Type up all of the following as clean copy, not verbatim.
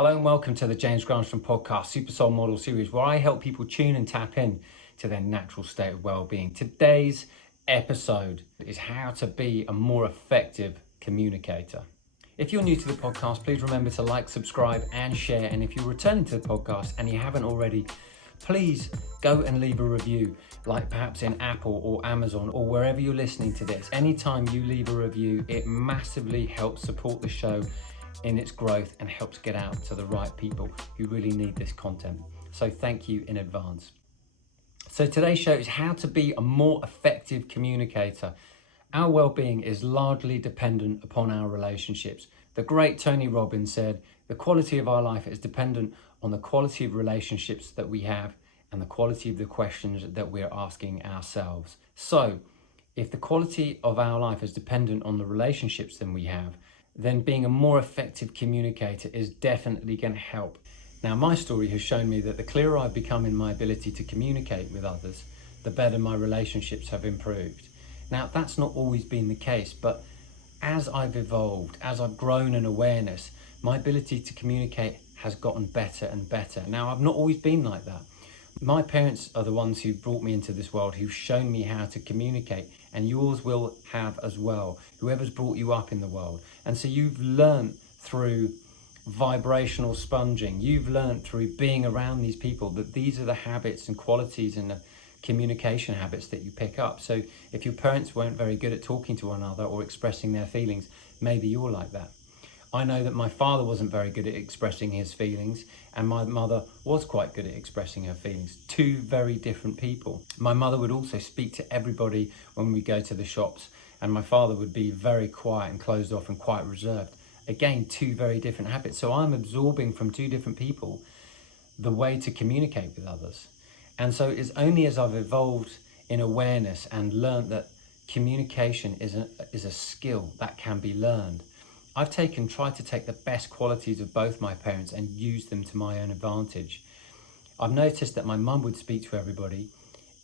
Hello and welcome to the James Granström podcast Super Soul Model series, where I help people tune and tap in to their natural state of well-being. Today's episode is how to be a more effective communicator. If you're new to the podcast, please remember to like, subscribe and share. And if you're returning to the podcast and you haven't already, please go and leave a review, like perhaps in Apple or Amazon or wherever you're listening to this. Anytime you leave a review, it massively helps support the show in its growth and helps get out to the right people who really need this content. So thank you in advance. So today's show is how to be a more effective communicator. Our well-being is largely dependent upon our relationships. The great Tony Robbins said, the quality of our life is dependent on the quality of relationships that we have and the quality of the questions that we're asking ourselves. So if the quality of our life is dependent on the relationships that we have, then being a more effective communicator is definitely going to help. Now, my story has shown me that the clearer I've become in my ability to communicate with others, the better my relationships have improved. Now, that's not always been the case, but as I've evolved, as I've grown in awareness, my ability to communicate has gotten better and better. Now, I've not always been like that. My parents are the ones who brought me into this world, who've shown me how to communicate, and yours will have as well, whoever's brought you up in the world. And so you've learned through vibrational sponging, you've learned through being around these people that these are the habits and qualities and the communication habits that you pick up. So if your parents weren't very good at talking to one another or expressing their feelings, maybe you're like that. I know that my father wasn't very good at expressing his feelings, and my mother was quite good at expressing her feelings. Two very different people. My mother would also speak to everybody when we go to the shops, and my father would be very quiet and closed off and quite reserved. Again, two very different habits. So I'm absorbing from two different people the way to communicate with others. And so it's only as I've evolved in awareness and learned that communication is a skill that can be learned. I've tried to take the best qualities of both my parents and use them to my own advantage. I've noticed that my mum would speak to everybody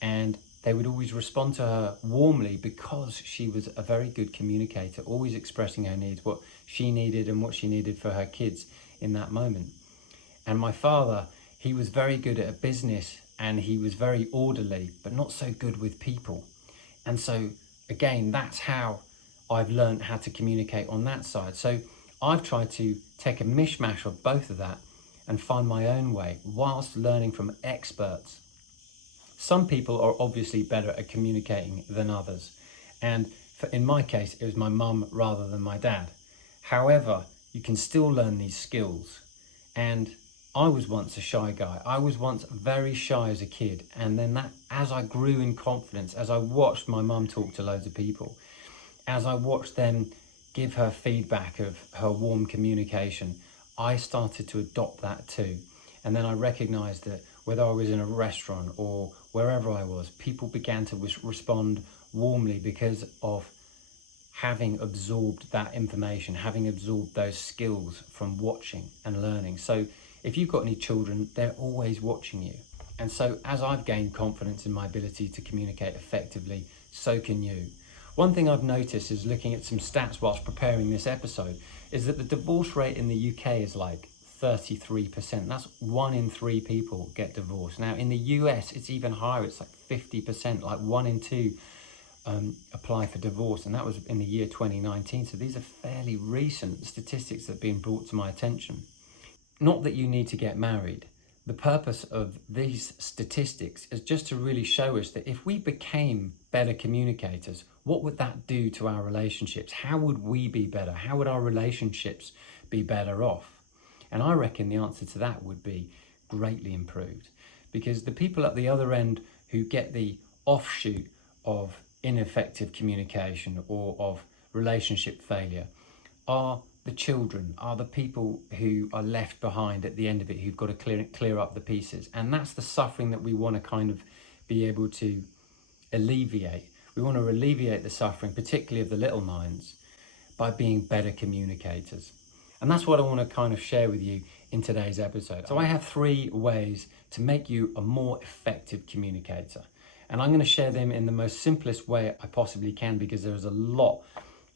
and they would always respond to her warmly because she was a very good communicator, always expressing her needs, what she needed and what she needed for her kids in that moment. And my father, he was very good at a business and he was very orderly, but not so good with people. And so again, that's how I've learned how to communicate on that side. So I've tried to take a mishmash of both of that and find my own way whilst learning from experts. Some people are obviously better at communicating than others. And in my case, it was my mum rather than my dad. However, you can still learn these skills. And I was once a shy guy. I was once very shy as a kid. And then as I grew in confidence, as I watched my mum talk to loads of people, as I watched them give her feedback of her warm communication, I started to adopt that too. And then I recognized that whether I was in a restaurant or wherever I was, people began to respond warmly because of having absorbed that information, having absorbed those skills from watching and learning. So if you've got any children, they're always watching you. And so as I've gained confidence in my ability to communicate effectively, so can you. One thing I've noticed is looking at some stats whilst preparing this episode is that the divorce rate in the UK is like 33%. That's 1 in 3 people get divorced. Now in the US, it's even higher. It's like 50%, like 1 in 2 apply for divorce. And that was in the year 2019. So these are fairly recent statistics that have been brought to my attention. Not that you need to get married. The purpose of these statistics is just to really show us that if we became better communicators, what would that do to our relationships? How would we be better? How would our relationships be better off? And I reckon the answer to that would be greatly improved, because the people at the other end who get the offshoot of ineffective communication or of relationship failure are the children, are the people who are left behind at the end of it, who've got to clear up the pieces. And that's the suffering that we want to kind of be able to alleviate. We want to alleviate the suffering, particularly of the little minds, by being better communicators. And that's what I want to kind of share with you in today's episode. So I have 3 ways to make you a more effective communicator. And I'm going to share them in the most simplest way I possibly can, because there's a lot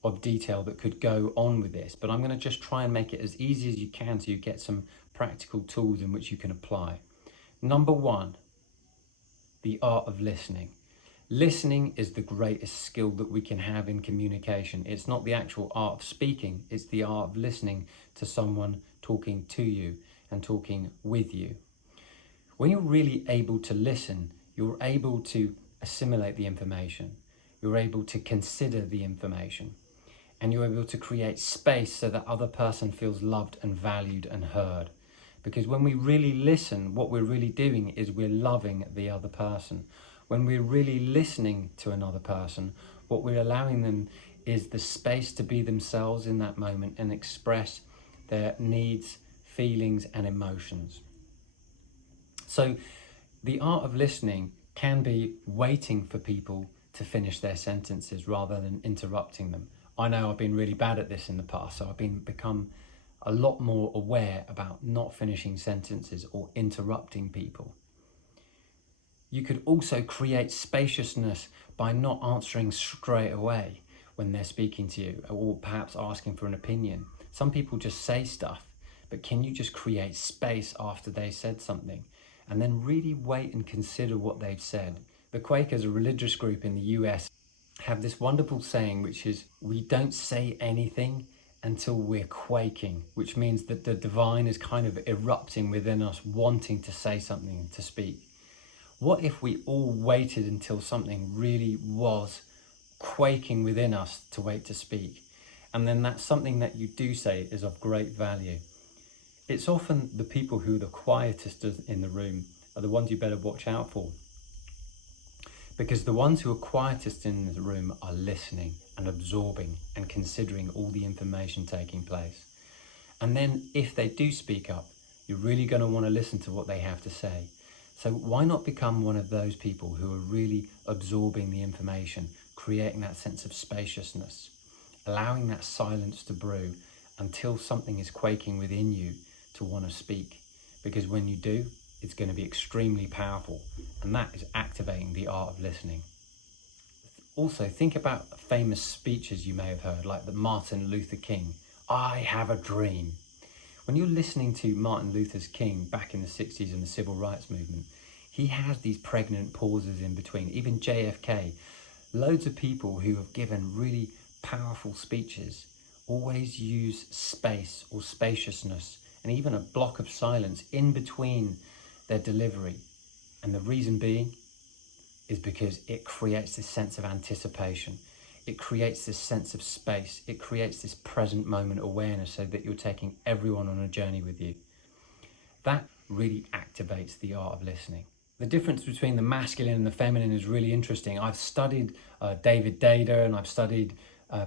of detail that could go on with this, but I'm going to just try and make it as easy as you can so you get some practical tools in which you can apply. Number one, the art of listening. Listening is the greatest skill that we can have in communication. It's not the actual art of speaking, it's the art of listening to someone talking to you and talking with you. When you're really able to listen, you're able to assimilate the information, you're able to consider the information, and you're able to create space so that other person feels loved and valued and heard. Because when we really listen, what we're really doing is we're loving the other person. When we're really listening to another person, what we're allowing them is the space to be themselves in that moment and express their needs, feelings, and emotions. So the art of listening can be waiting for people to finish their sentences rather than interrupting them. I know I've been really bad at this in the past, so I've become a lot more aware about not finishing sentences or interrupting people. You could also create spaciousness by not answering straight away when they're speaking to you, or perhaps asking for an opinion. Some people just say stuff, but can you just create space after they said something and then really wait and consider what they've said? The Quakers, a religious group in the US, have this wonderful saying, which is, we don't say anything until we're quaking, which means that the divine is kind of erupting within us, wanting to say something, to speak. What if we all waited until something really was quaking within us to wait to speak? And then that something that you do say is of great value. It's often the people who are the quietest in the room are the ones you better watch out for. Because the ones who are quietest in the room are listening and absorbing and considering all the information taking place. And then if they do speak up, you're really going to want to listen to what they have to say. So why not become one of those people who are really absorbing the information, creating that sense of spaciousness, allowing that silence to brew until something is quaking within you to want to speak. Because when you do, it's going to be extremely powerful, and that is activating the art of listening. Also, think about famous speeches you may have heard, like the Martin Luther King, "I have a dream." When you're listening to Martin Luther King back in the 60s in the civil rights movement, he has these pregnant pauses in between. Even JFK, loads of people who have given really powerful speeches always use space or spaciousness and even a block of silence in between their delivery. And the reason being is because it creates this sense of anticipation. It creates this sense of space. It creates this present moment awareness so that you're taking everyone on a journey with you. That really activates the art of listening. The difference between the masculine and the feminine is really interesting. I've studied David Dada, and I've studied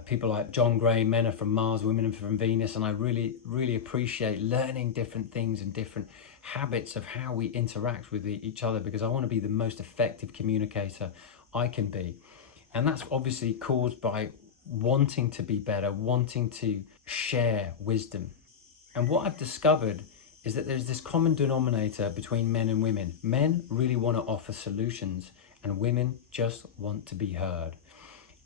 people like John Gray, Men Are From Mars, Women Are From Venus, and I really appreciate learning different things and different habits of how we interact with each other, because I want to be the most effective communicator I can be. And that's obviously caused by wanting to be better, wanting to share wisdom. And what I've discovered is that there's this common denominator between men and women. Men really want to offer solutions, and women just want to be heard.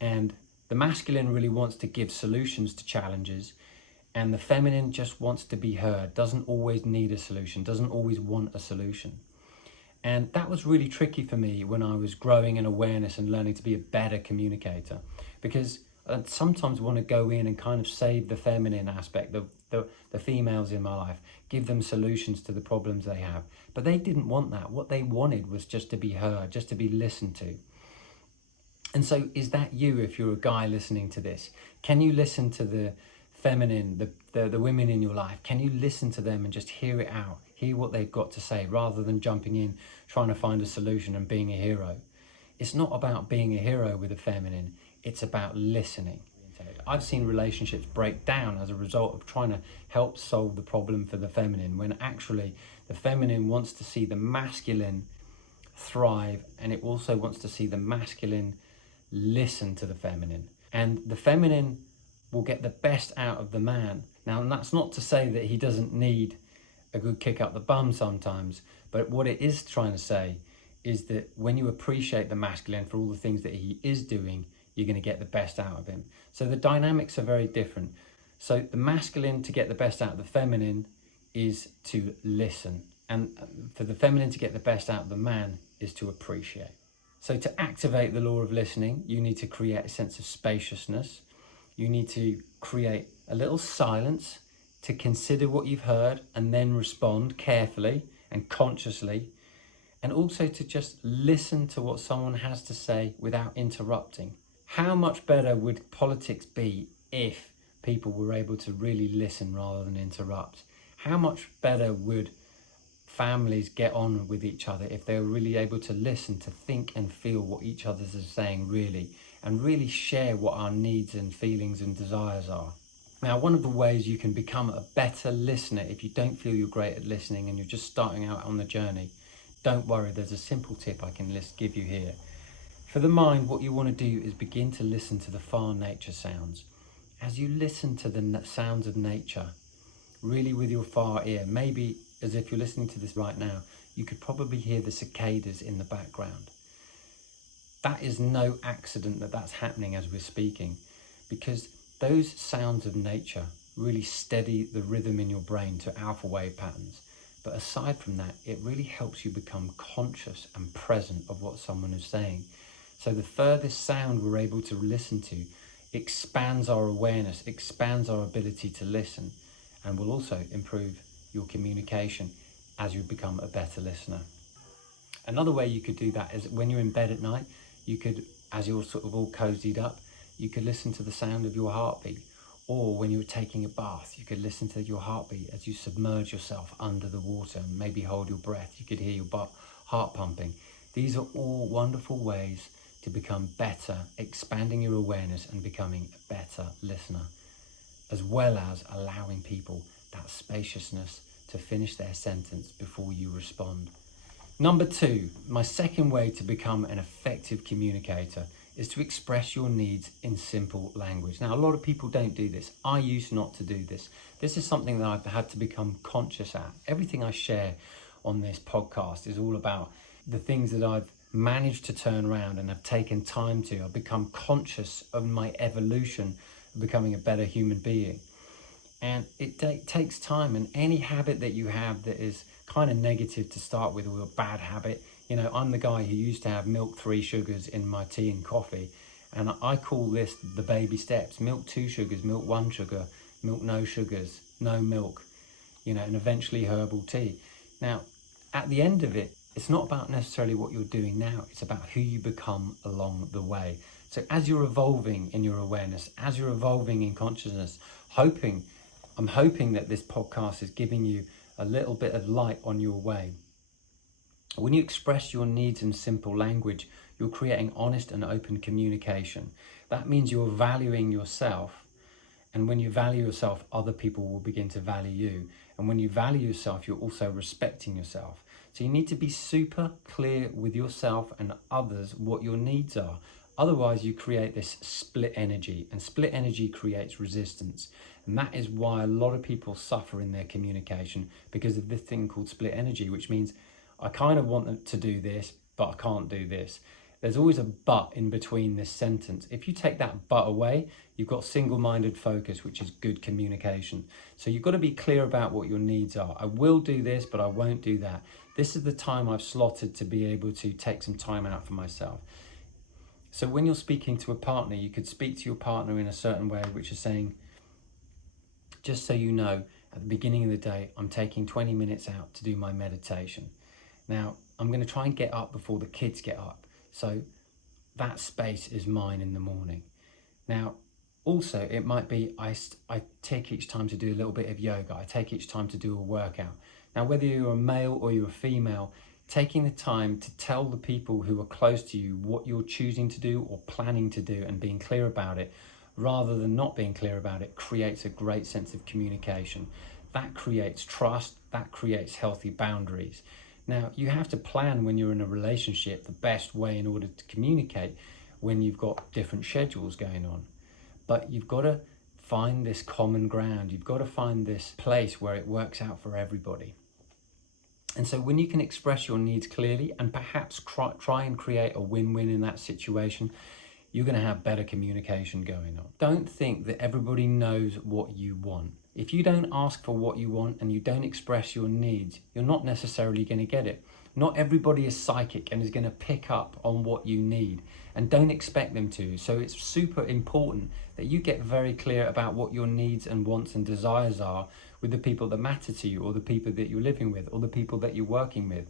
And the masculine really wants to give solutions to challenges, and the feminine just wants to be heard, doesn't always need a solution, doesn't always want a solution. And that was really tricky for me when I was growing in awareness and learning to be a better communicator, because I sometimes want to go in and kind of save the feminine aspect, the females in my life, give them solutions to the problems they have. But they didn't want that. What they wanted was just to be heard, just to be listened to. And so is that you, if you're a guy listening to this? Can you listen to the feminine, the women in your life? Can you listen to them and just hear it out, hear what they've got to say, rather than jumping in, trying to find a solution and being a hero? It's not about being a hero with the feminine, it's about listening. I've seen relationships break down as a result of trying to help solve the problem for the feminine, when actually the feminine wants to see the masculine thrive, and it also wants to see the masculine listen to the feminine. And the feminine will get the best out of the man. Now, and that's not to say that he doesn't need a good kick up the bum sometimes, but what it is trying to say is that when you appreciate the masculine for all the things that he is doing, you're going to get the best out of him. So the dynamics are very different. So the masculine to get the best out of the feminine is to listen. And for the feminine to get the best out of the man is to appreciate. So to activate the law of listening, you need to create a sense of spaciousness. You need to create a little silence to consider what you've heard and then respond carefully and consciously. And also to just listen to what someone has to say without interrupting. How much better would politics be if people were able to really listen rather than interrupt? How much better would families get on with each other if they were really able to listen, to think and feel what each other is saying really, and really share what our needs and feelings and desires are? Now, one of the ways you can become a better listener if you don't feel you're great at listening and you're just starting out on the journey, don't worry, there's a simple tip I can give you here. For the mind, what you want to do is begin to listen to the far nature sounds. As you listen to the sounds of nature, really with your far ear, maybe as if you're listening to this right now, you could probably hear the cicadas in the background. That is no accident that that's happening as we're speaking, because those sounds of nature really steady the rhythm in your brain to alpha wave patterns. But aside from that, it really helps you become conscious and present of what someone is saying. So the furthest sound we're able to listen to expands our awareness, expands our ability to listen, and will also improve your communication as you become a better listener. Another way you could do that is when you're in bed at night, you could, as you're sort of all cozied up, you could listen to the sound of your heartbeat. Or when you're taking a bath, you could listen to your heartbeat as you submerge yourself under the water and maybe hold your breath. You could hear your heart pumping. These are all wonderful ways to become better, expanding your awareness and becoming a better listener, as well as allowing people that spaciousness to finish their sentence before you respond. Number 2, my second way to become an effective communicator is to express your needs in simple language. Now, a lot of people don't do this. I used not to do this. This is something that I've had to become conscious at. Everything I share on this podcast is all about the things that I've managed to turn around and have taken time to. I've become conscious of my evolution of becoming a better human being. And it takes time, and any habit that you have that is kind of negative to start with, or a bad habit. You know, I'm the guy who used to have milk 3 sugars in my tea and coffee, and I call this the baby steps. Milk 2 sugars, milk 1 sugar, milk no sugars, no milk, you know, and eventually herbal tea. Now, at the end of it, it's not about necessarily what you're doing now, it's about who you become along the way. So as you're evolving in your awareness, as you're evolving in consciousness, I'm hoping that this podcast is giving you a little bit of light on your way. When you express your needs in simple language, you're creating honest and open communication. That means you're valuing yourself. And when you value yourself, other people will begin to value you. And when you value yourself, you're also respecting yourself. So you need to be super clear with yourself and others what your needs are. Otherwise, you create this split energy, and split energy creates resistance. And that is why a lot of people suffer in their communication, because of this thing called split energy, which means I kind of want them to do this, but I can't do this. There's always a but in between this sentence. If you take that but away, you've got single-minded focus, which is good communication. So you've got to be clear about what your needs are. I will do this, but I won't do that. This is the time I've slotted to be able to take some time out for myself. So when you're speaking to a partner, you could speak to your partner in a certain way, which is saying, just so you know, at the beginning of the day, I'm taking 20 minutes out to do my meditation. Now, I'm going to try and get up before the kids get up. So that space is mine in the morning. Now, also, it might be I take each time to do a little bit of yoga. I take each time to do a workout. Now, whether you're a male or you're a female, taking the time to tell the people who are close to you what you're choosing to do or planning to do and being clear about it, rather than not being clear about it, creates a great sense of communication. That creates trust, that creates healthy boundaries. Now, you have to plan when you're in a relationship the best way in order to communicate when you've got different schedules going on. But you've got to find this common ground. You've got to find this place where it works out for everybody. And so when you can express your needs clearly and perhaps try and create a win-win in that situation, you're going to have better communication going on. Don't think that everybody knows what you want. If you don't ask for what you want and you don't express your needs, you're not necessarily going to get it. Not everybody is psychic and is going to pick up on what you need, and don't expect them to. So it's super important that you get very clear about what your needs and wants and desires are with the people that matter to you, or the people that you're living with, or the people that you're working with.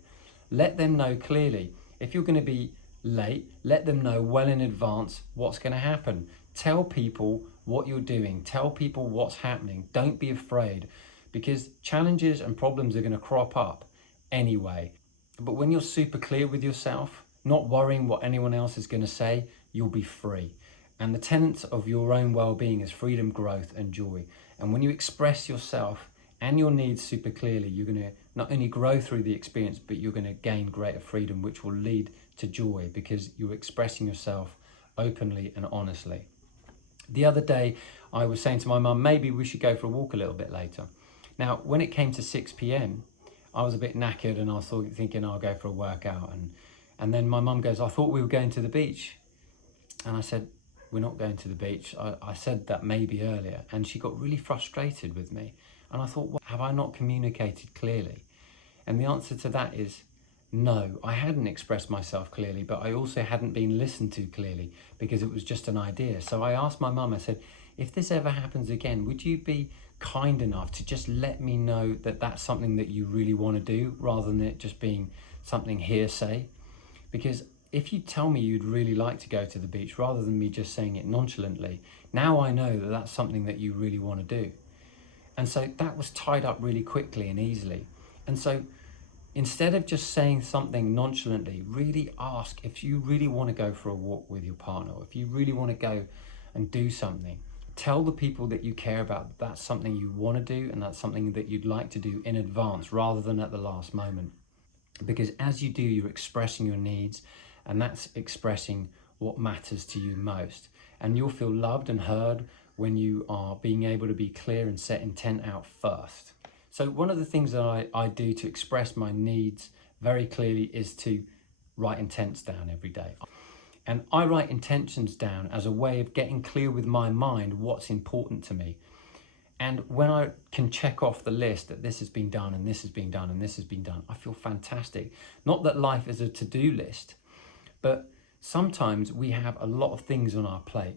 Let them know clearly. If you're going to be late, let them know well in advance what's going to happen. Tell people what you're doing. Tell people what's happening. Don't be afraid, because challenges and problems are going to crop up anyway. But when you're super clear with yourself, not worrying what anyone else is going to say, you'll be free. And the tenets of your own well-being is freedom, growth, and joy. And when you express yourself and your needs super clearly, you're going to not only grow through the experience, but you're going to gain greater freedom, which will lead to joy, because you're expressing yourself openly and honestly. The other day, I was saying to my mum, maybe we should go for a walk a little bit later. Now, when it came to 6 p.m, I was a bit knackered, and I was thinking I'll go for a workout. And then my mum goes, I thought we were going to the beach. And I said, we're not going to the beach. I said that maybe earlier. And she got really frustrated with me. And I thought, well, have I not communicated clearly? And the answer to that is no, I hadn't expressed myself clearly, but I also hadn't been listened to clearly, because it was just an idea. So I asked my mum, I said, if this ever happens again, would you be kind enough to just let me know that that's something that you really want to do, rather than it just being something hearsay? Because if you tell me you'd really like to go to the beach, rather than me just saying it nonchalantly, now I know that that's something that you really want to do. And so that was tied up really quickly and easily. And so instead of just saying something nonchalantly, really ask if you really want to go for a walk with your partner, or if you really want to go and do something. Tell the people that you care about that that's something you want to do, and that's something that you'd like to do in advance, rather than at the last moment. Because as you do, you're expressing your needs, and that's expressing what matters to you most. And you'll feel loved and heard when you are being able to be clear and set intent out first. So one of the things that I do to express my needs very clearly is to write intents down every day. And I write intentions down as a way of getting clear with my mind what's important to me. And when I can check off the list that this has been done, and this has been done, and this has been done, I feel fantastic. Not that life is a to-do list, but sometimes we have a lot of things on our plate.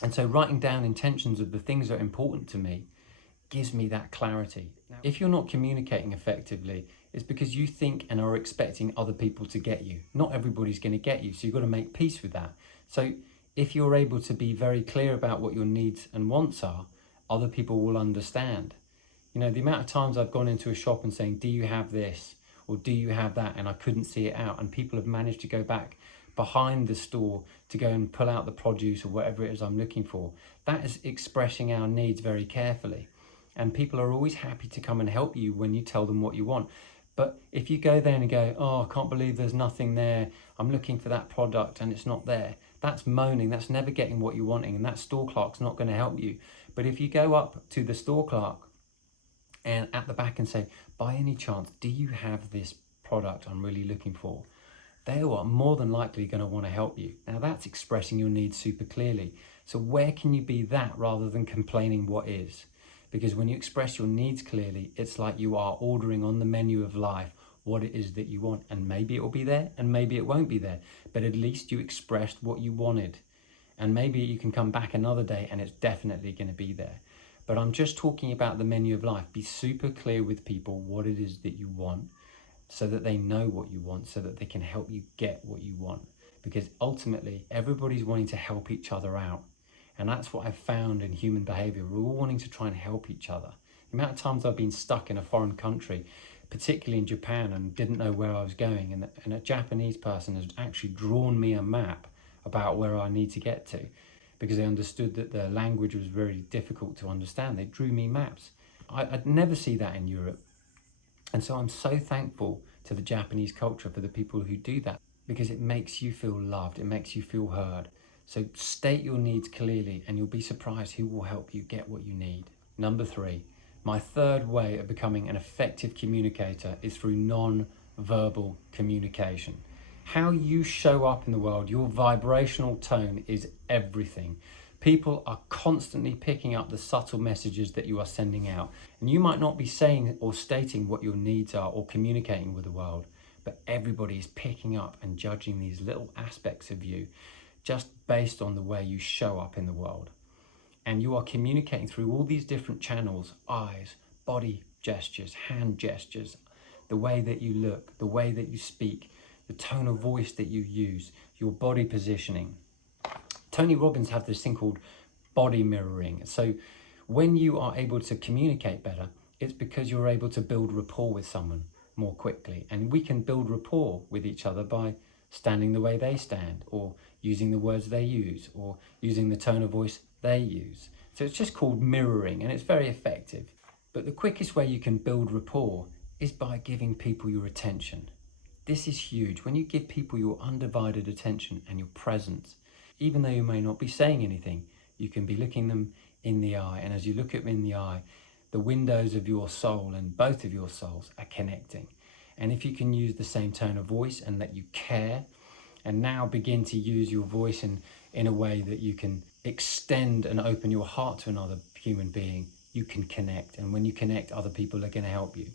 And so writing down intentions of the things that are important to me gives me that clarity. If you're not communicating effectively, it's because you think and are expecting other people to get you. Not everybody's going to get you, so you've got to make peace with that. So if you're able to be very clear about what your needs and wants are, other people will understand. You know, the amount of times I've gone into a shop and saying, do you have this? Or do you have that? And I couldn't see it out. And people have managed to go back behind the store to go and pull out the produce or whatever it is I'm looking for. That is expressing our needs very carefully. And people are always happy to come and help you when you tell them what you want. But if you go there and go, oh, I can't believe there's nothing there, I'm looking for that product and it's not there, that's moaning, that's never getting what you're wanting, and that store clerk's not going to help you. But if you go up to the store clerk and at the back and say, by any chance, do you have this product I'm really looking for? They are more than likely going to want to help you. Now that's expressing your needs super clearly. So where can you be that rather than complaining what is? Because when you express your needs clearly, it's like you are ordering on the menu of life what it is that you want. And maybe it will be there and maybe it won't be there. But at least you expressed what you wanted. And maybe you can come back another day and it's definitely going to be there. But I'm just talking about the menu of life. Be super clear with people what it is that you want, so that they know what you want, so that they can help you get what you want. Because ultimately, everybody's wanting to help each other out. And that's what I've found in human behavior. We're all wanting to try and help each other. The amount of times I've been stuck in a foreign country, particularly in Japan, and didn't know where I was going. And a Japanese person has actually drawn me a map about where I need to get to, because they understood that the language was very difficult to understand. They drew me maps. I'd never see that in Europe. And so I'm so thankful to the Japanese culture for the people who do that, because it makes you feel loved. It makes you feel heard. So state your needs clearly and you'll be surprised who will help you get what you need. Number 3, my third way of becoming an effective communicator is through non-verbal communication. How you show up in the world, your vibrational tone is everything. People are constantly picking up the subtle messages that you are sending out. And you might not be saying or stating what your needs are or communicating with the world, but everybody is picking up and judging these little aspects of you just based on the way you show up in the world. And you are communicating through all these different channels: eyes, body gestures, hand gestures, the way that you look, the way that you speak, the tone of voice that you use, your body positioning. Tony Robbins has this thing called body mirroring. So when you are able to communicate better, it's because you're able to build rapport with someone more quickly. And we can build rapport with each other by standing the way they stand, or using the words they use, or using the tone of voice they use. So it's just called mirroring, and it's very effective. But the quickest way you can build rapport is by giving people your attention. This is huge. When you give people your undivided attention and your presence, even though you may not be saying anything, you can be looking them in the eye. And as you look at them in the eye, the windows of your soul and both of your souls are connecting. And if you can use the same tone of voice and that you care, and now begin to use your voice in a way that you can extend and open your heart to another human being, you can connect. And when you connect, other people are going to help you.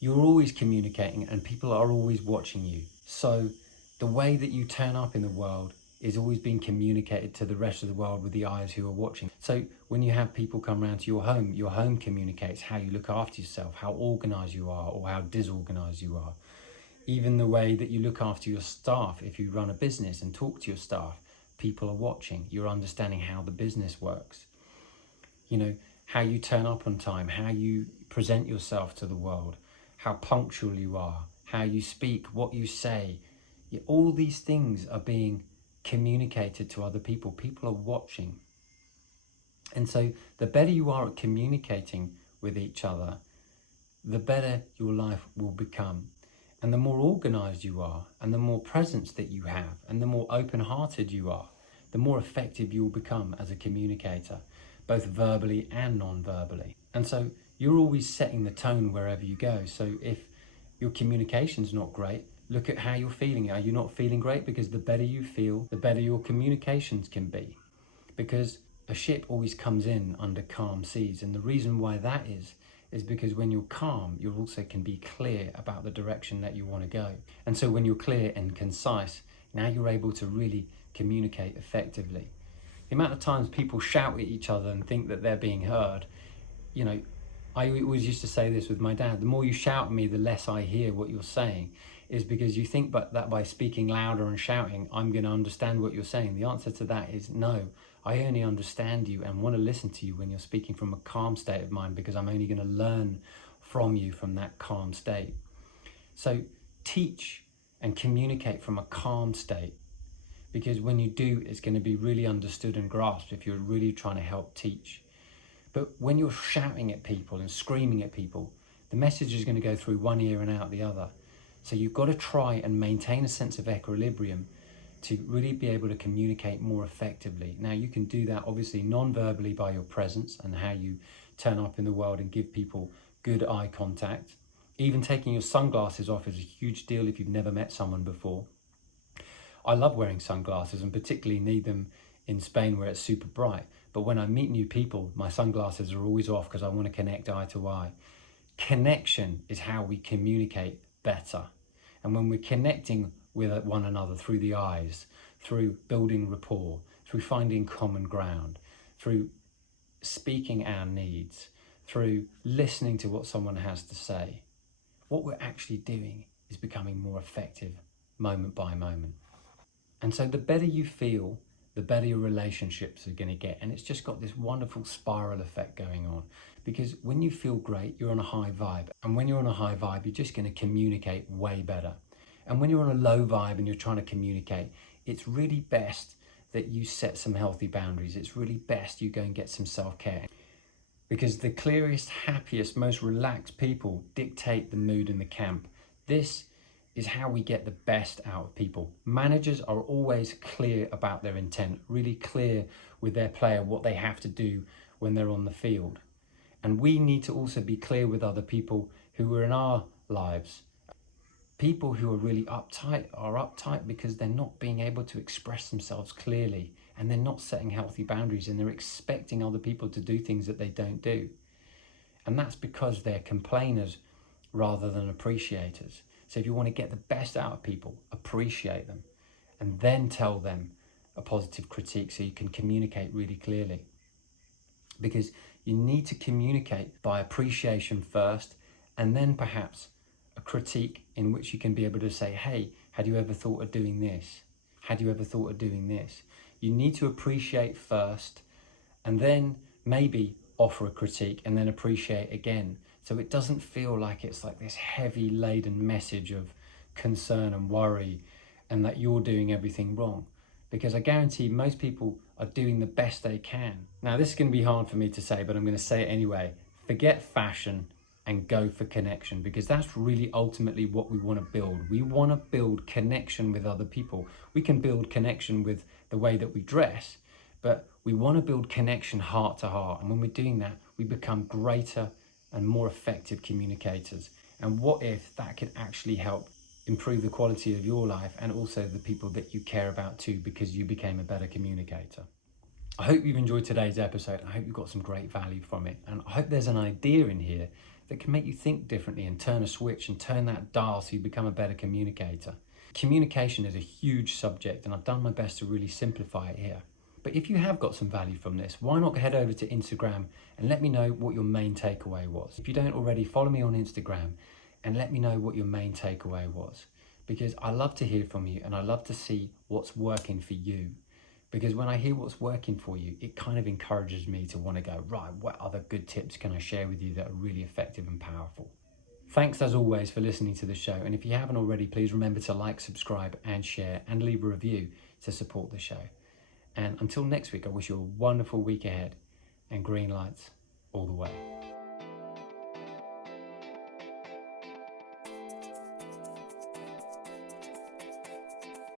You're always communicating and people are always watching you. So the way that you turn up in the world is always being communicated to the rest of the world with the eyes who are watching. So when you have people come around to your home communicates how you look after yourself, how organized you are or how disorganized you are. Even the way that you look after your staff, if you run a business and talk to your staff, people are watching. You're understanding how the business works. You know, how you turn up on time, how you present yourself to the world, how punctual you are, how you speak, what you say. All these things are being communicated to other people. People are watching. And so the better you are at communicating with each other, the better your life will become. And the more organized you are, and the more presence that you have, and the more open-hearted you are, the more effective you'll become as a communicator, both verbally and non-verbally. And so you're always setting the tone wherever you go. So if your communication's not great, look at how you're feeling. Are you not feeling great? Because the better you feel, the better your communications can be. Because a ship always comes in under calm seas. And the reason why that is because when you're calm, you also can be clear about the direction that you want to go. And so when you're clear and concise, now you're able to really communicate effectively. The amount of times people shout at each other and think that they're being heard, you know, I always used to say this with my dad: the more you shout at me, the less I hear what you're saying, is because you think that by speaking louder and shouting, I'm going to understand what you're saying. The answer to that is no. I only understand you and want to listen to you when you're speaking from a calm state of mind, because I'm only going to learn from you from that calm state. So teach and communicate from a calm state, because when you do, it's going to be really understood and grasped if you're really trying to help teach. But when you're shouting at people and screaming at people, the message is going to go through one ear and out the other. So you've got to try and maintain a sense of equilibrium to really be able to communicate more effectively. Now, you can do that obviously non-verbally by your presence and how you turn up in the world and give people good eye contact. Even taking your sunglasses off is a huge deal if you've never met someone before. I love wearing sunglasses, and particularly need them in Spain where it's super bright. But when I meet new people, my sunglasses are always off because I want to connect eye to eye. Connection is how we communicate better. And when we're connecting with one another through the eyes, through building rapport, through finding common ground, through speaking our needs, through listening to what someone has to say, what we're actually doing is becoming more effective moment by moment. And so the better you feel, the better your relationships are going to get. And it's just got this wonderful spiral effect going on, because when you feel great, you're on a high vibe. And when you're on a high vibe, you're just going to communicate way better. And when you're on a low vibe and you're trying to communicate, it's really best that you set some healthy boundaries. It's really best you go and get some self-care, because the clearest, happiest, most relaxed people dictate the mood in the camp. This is how we get the best out of people. Managers are always clear about their intent, really clear with their player what they have to do when they're on the field. And we need to also be clear with other people who are in our lives. People who are really uptight are uptight because they're not being able to express themselves clearly, and they're not setting healthy boundaries, and they're expecting other people to do things that they don't do. And that's because they're complainers rather than appreciators. So if you want to get the best out of people, appreciate them and then tell them a positive critique so you can communicate really clearly. Because you need to communicate by appreciation first, and then perhaps a critique in which you can be able to say, hey, had you ever thought of doing this? Had you ever thought of doing this? You need to appreciate first, and then maybe offer a critique, and then appreciate again. So it doesn't feel like it's like this heavy laden message of concern and worry, and that you're doing everything wrong. Because I guarantee most people are doing the best they can. Now, this is going to be hard for me to say, but I'm going to say it anyway. Forget fashion and go for connection, because that's really ultimately what we want to build. We want to build connection with other people. We can build connection with the way that we dress, but we want to build connection heart to heart. And when we're doing that, we become greater and more effective communicators. And what if that could actually help improve the quality of your life and also the people that you care about too, because you became a better communicator? I hope you've enjoyed today's episode. I hope you got some great value from it. And I hope there's an idea in here that can make you think differently and turn a switch and turn that dial so you become a better communicator. Communication is a huge subject, and I've done my best to really simplify it here. But if you have got some value from this, why not head over to Instagram and let me know what your main takeaway was. If you don't already, follow me on Instagram and let me know what your main takeaway was. Because I love to hear from you, and I love to see what's working for you. Because when I hear what's working for you, it kind of encourages me to want to go, right, what other good tips can I share with you that are really effective and powerful? Thanks as always for listening to the show. And if you haven't already, please remember to like, subscribe and share and leave a review to support the show. And until next week, I wish you a wonderful week ahead, and green lights all the way.